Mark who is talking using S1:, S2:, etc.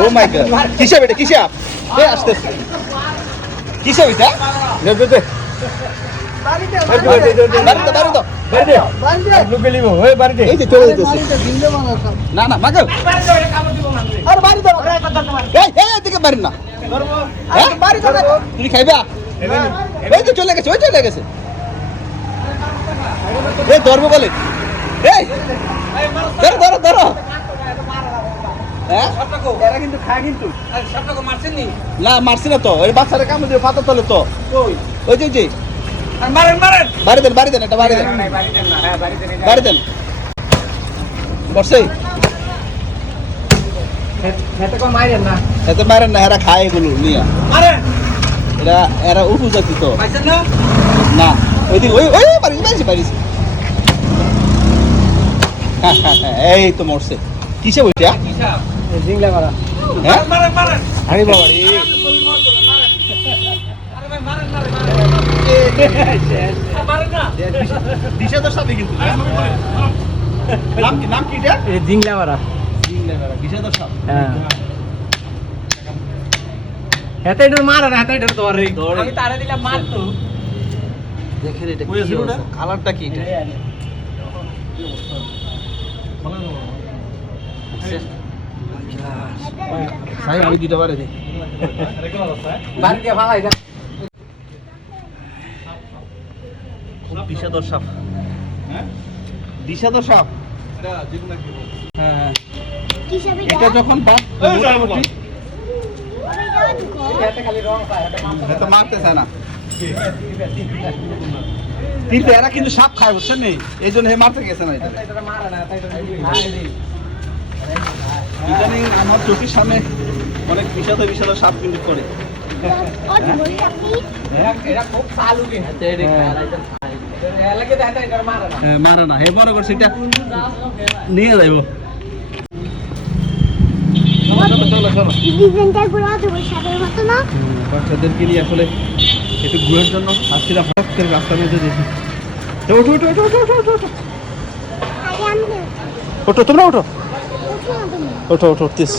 S1: ও মাই god কিসে বেটা কিসে আপ? এ আসতেছে। কিসে বেটা
S2: দে দে
S1: এই না না এই এই এদিকে বাড়ি না। হ্যাঁ? তুমি খাইবা? এই তো চলে গেছে ওই চলে গেছে। এই ধরবো বলে। এই ধরো ধরো ধরো। হ্যাঁ? এরা কিন্তু খায় কিন্তু। না মারছি না তো। ওই বাচ্চারা কামড় দিয়ে পাতা তলে তো। ওই যে ওই যে। বাড়ি দেন বাড়ি দেন এটা বাড়ি দেন। বাড়ি দেন বসে। মারেন না এরা খায় এগুলো নিয়ে। এরা এরা উপজাতি তো। না? ওই দিন ওই ওই বাড়িছে এই তো মরছে। কিসে ওইটা
S2: জিংলা মারা।
S1: হ্যাঁ?
S2: হাড়ি বাবাড়ি
S1: দিশা তো সাথে কিন্তু নাম কি নাম কি এটা
S2: জিংলা মারা
S1: দিশা তো সাথে
S2: হ্যাঁ হেতে এটা মারা না এটা তোর রে
S3: তো।
S1: দেখেন এটা? কালারটা কি এটা? সাই আমি খুব বিষাদর সাপ। বিষাদর সাপ? হ্যাঁ। এটা যখন না। কিন্তু এরা কিন্তু সাপ খায় বুঝছেন নেই এই জন্য হে মারতে গেছে না এটা।
S3: এটা মারে না এটা খাই দিই
S1: ইদানিং আমার চোখের সামনে অনেক বিষাদ বিষাদ সাপ কিন্তু করে হ্যাঁ, মারে না। হে বড় করছে এটা নিয়ে যাইব। বাচ্চাদেরকে নিয়ে আসলে একটু ঘুরের জন্য হাসিরা হঠাৎ করে রাস্তা মেঝে দেখি ওঠো ওঠো ওঠো ওঠো ওঠো ওঠো। ওঠো তোমরা ওঠো। ওঠো ওঠো উঠতেছ